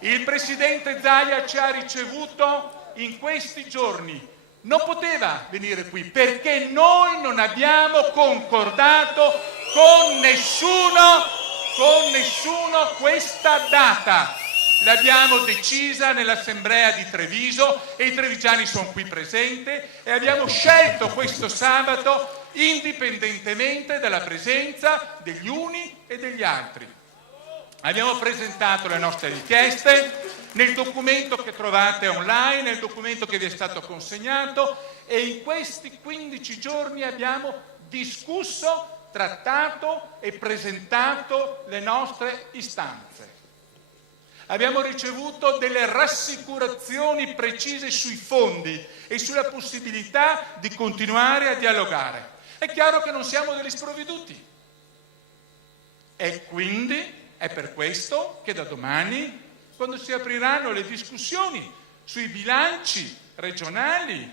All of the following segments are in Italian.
Il presidente Zaia ci ha ricevuto in questi giorni. Non poteva venire qui perché noi non abbiamo concordato con nessuno questa data. L'abbiamo decisa nell'assemblea di Treviso e i trevigiani sono qui presenti e abbiamo scelto questo sabato indipendentemente dalla presenza degli uni e degli altri. Abbiamo presentato le nostre richieste nel documento che trovate online, nel documento che vi è stato consegnato, e in questi 15 giorni abbiamo discusso, trattato e presentato le nostre istanze. Abbiamo ricevuto delle rassicurazioni precise sui fondi e sulla possibilità di continuare a dialogare. È chiaro che non siamo degli sprovveduti e quindi è per questo che da domani, quando si apriranno le discussioni sui bilanci regionali,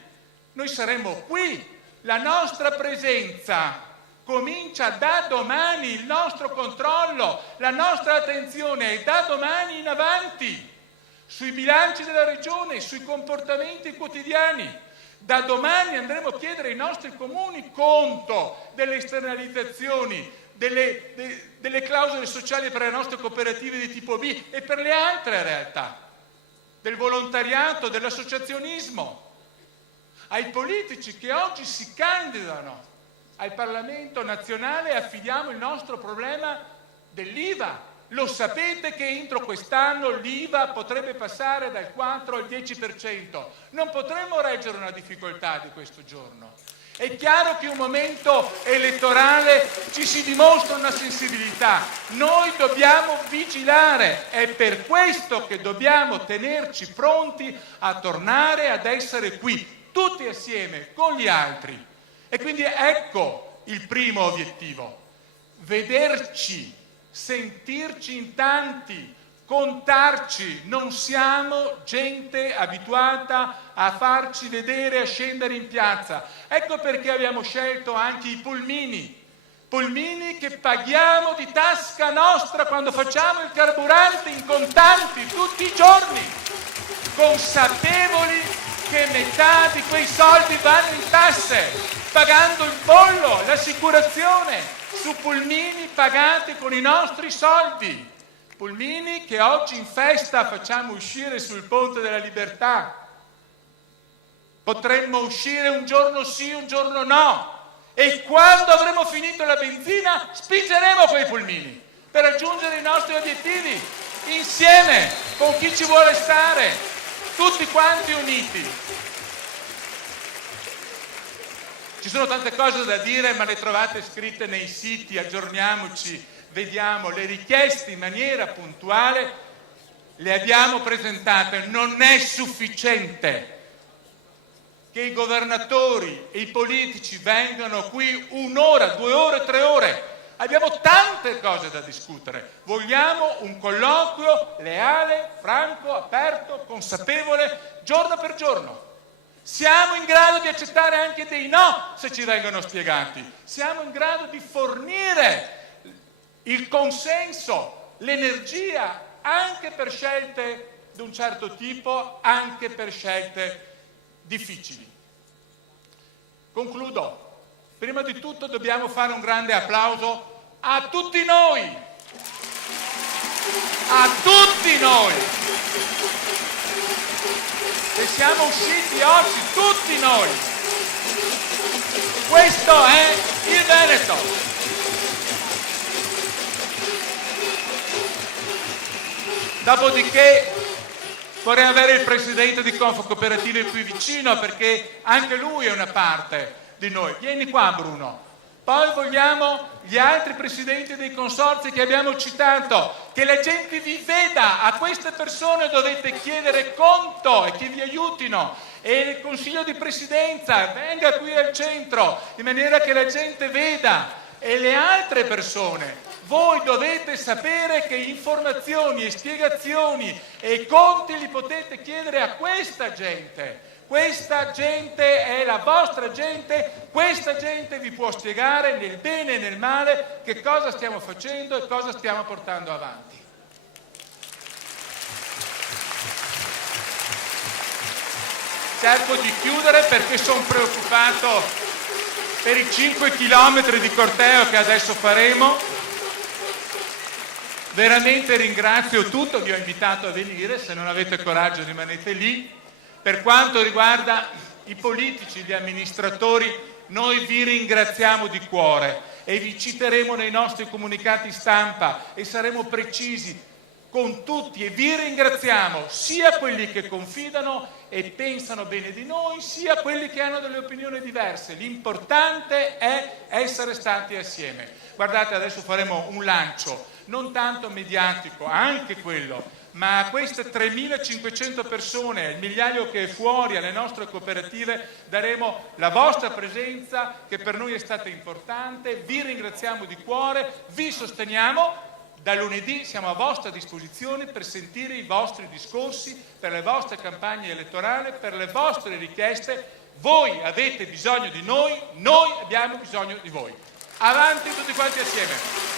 noi saremo qui. La nostra presenza comincia da domani, il nostro controllo, la nostra attenzione è da domani in avanti, sui bilanci della regione, sui comportamenti quotidiani. Da domani andremo a chiedere ai nostri comuni conto delle esternalizzazioni, delle clausole sociali per le nostre cooperative di tipo B e per le altre realtà, del volontariato, dell'associazionismo, ai politici che oggi si candidano al Parlamento nazionale. Affidiamo il nostro problema dell'IVA. Lo sapete che entro quest'anno l'IVA potrebbe passare dal 4 al 10%. Non potremmo reggere una difficoltà di questo giorno. È chiaro che in un momento elettorale ci si dimostra una sensibilità. Noi dobbiamo vigilare. È per questo che dobbiamo tenerci pronti a tornare ad essere qui, tutti assieme, con gli altri. E quindi ecco il primo obiettivo: vederci, sentirci in tanti, contarci. Non siamo gente abituata a farci vedere, a scendere in piazza. Ecco perché abbiamo scelto anche i pulmini che paghiamo di tasca nostra quando facciamo il carburante in contanti tutti i giorni, consapevoli che metà di quei soldi vanno in tasse, pagando il bollo, l'assicurazione, su pulmini pagati con i nostri soldi. Pulmini che oggi in festa facciamo uscire sul Ponte della Libertà. Potremmo uscire un giorno sì, un giorno no. E quando avremo finito la benzina spingeremo quei pulmini per raggiungere i nostri obiettivi, insieme, con chi ci vuole stare, tutti quanti uniti. Ci sono tante cose da dire, ma le trovate scritte nei siti, aggiorniamoci, vediamo le richieste in maniera puntuale, le abbiamo presentate. Non è sufficiente che i governatori e i politici vengano qui 1 ora, 2 ore, 3 ore. Abbiamo tante cose da discutere. Vogliamo un colloquio leale, franco, aperto, consapevole, giorno per giorno. Siamo in grado di accettare anche dei no se ci vengono spiegati. Siamo in grado di fornire il consenso, l'energia, anche per scelte di un certo tipo, anche per scelte difficili. Concludo. Prima di tutto dobbiamo fare un grande applauso a tutti noi. A tutti noi. Che siamo usciti oggi, tutti noi. Questo è il Veneto. Dopodiché vorrei avere il presidente di Confcooperative qui vicino, perché anche lui è una parte di noi. Vieni qua, Bruno. Poi vogliamo gli altri presidenti dei consorzi che abbiamo citato, che la gente vi veda. A queste persone dovete chiedere conto e che vi aiutino. E il Consiglio di Presidenza venga qui al centro, in maniera che la gente veda. E le altre persone, voi dovete sapere che informazioni e spiegazioni e conti li potete chiedere a questa gente. Questa gente è la vostra gente, questa gente vi può spiegare nel bene e nel male che cosa stiamo facendo e cosa stiamo portando avanti. cerco di chiudere perché sono preoccupato per i 5 chilometri di corteo che adesso faremo. Veramente ringrazio tutto, vi ho invitato a venire, se non avete coraggio rimanete lì. Per quanto riguarda i politici, gli amministratori, noi vi ringraziamo di cuore e vi citeremo nei nostri comunicati stampa e saremo precisi con tutti e vi ringraziamo sia quelli che confidano e pensano bene di noi, sia quelli che hanno delle opinioni diverse. L'importante è essere stati assieme. Guardate, adesso faremo un lancio, non tanto mediatico, anche quello, ma a queste 3.500 persone, il migliaio che è fuori, alle nostre cooperative, daremo la vostra presenza che per noi è stata importante, vi ringraziamo di cuore, vi sosteniamo. Da lunedì siamo a vostra disposizione per sentire i vostri discorsi, per le vostre campagne elettorali, per le vostre richieste. Voi avete bisogno di noi abbiamo bisogno di voi. Avanti tutti quanti assieme!